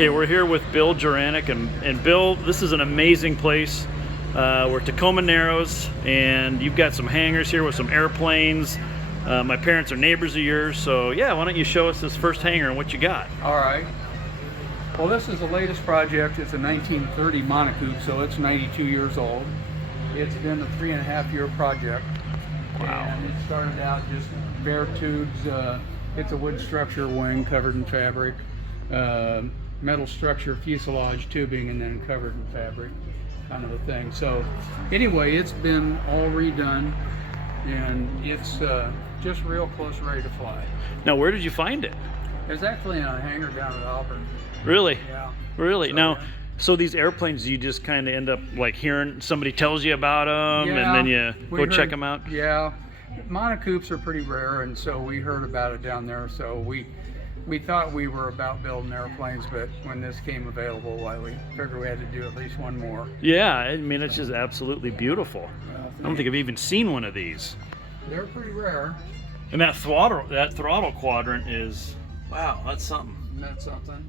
Okay, we're here with Bill Juranich, and Bill, this is an amazing place. We're Tacoma Narrows, and you've got some hangars here with some airplanes. My parents are neighbors of yours, so yeah, why don't you show us this first hangar and what you got? All right. Well, this is the latest project. It's a 1930 Monocoupe, so it's 92 years old. It's been a 3.5-year project. Wow. And it started out just bare tubes. It's a wood structure wing covered in fabric, metal structure fuselage tubing, and then covered in fabric, kind of a thing. So anyway, it's been all redone, and it's just real close, ready to fly. Now, where did you find it? There's actually a hangar down at Auburn. Really? Yeah. Really? So, Now, yeah. so these airplanes, you just kind of end up like hearing somebody tells you about them, and then you go check them out? Yeah. Monocoupes are pretty rare, and so we heard about it down there. So we thought we were about building airplanes, but when this came available, we figured we had to do at least one more. Yeah, I mean, it's just absolutely beautiful. I don't think I've even seen one of these. They're pretty rare. And that throttle quadrant is, wow, that's something. Isn't that something?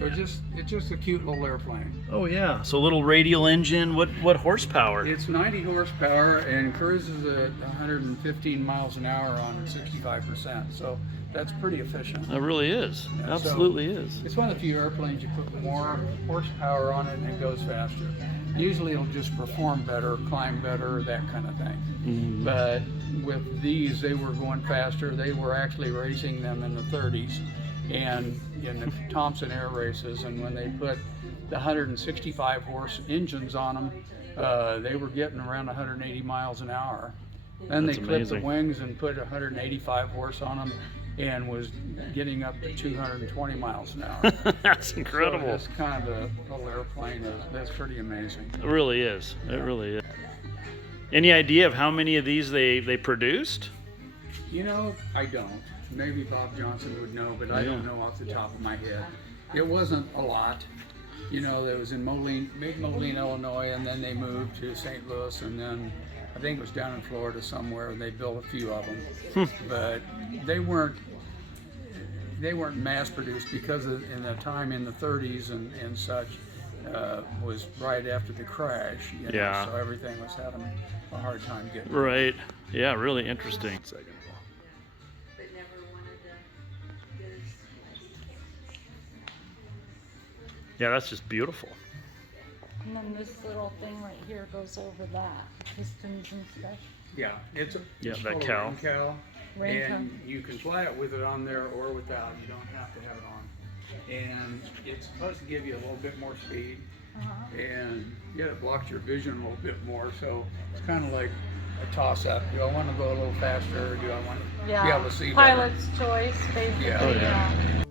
It's just a cute little airplane. Oh yeah, so a little radial engine. What horsepower? It's 90 horsepower and cruises at 115 miles an hour on 65%. So that's pretty efficient. It really is. Yeah, Absolutely is. It's one of the few airplanes you put more horsepower on it and it goes faster. Usually it'll just perform better, climb better, that kind of thing. Mm-hmm. But with these, they were going faster. They were actually racing them in the 30s. And in the Thompson air races, and when they put the 165 horse engines on them, they were getting around 180 miles an hour. Then That's they clipped the amazing. wings and put 185 horse on them, and was getting up to 220 miles an hour. That's incredible. So this kind of a little airplane that's pretty amazing. It really is. It really is. Any idea of how many of these they produced? You know, I don't. Maybe Bob Johnson would know, but I don't know off the top of my head. It wasn't a lot. You know, there was in Moline, Illinois, and then they moved to St. Louis, and then I think it was down in Florida somewhere, and they built a few of them. But they weren't mass produced because in the time in the 30s and such was right after the crash. You know, Yeah. So everything was having a hard time getting. Right. Yeah, really interesting. Yeah, that's just beautiful. And then this little thing right here goes over that, pistons and stuff. Yeah, it's that called a cowl. rain cowl. Rain And you can fly it with it on there or without. You don't have to have it on. And it's supposed to give you a little bit more speed. And yeah, it blocks your vision a little bit more. So it's kind of like a toss-up. Do I want to go a little faster, or do I want to be able to see better? Pilot's choice, basically. Yeah. Oh, yeah.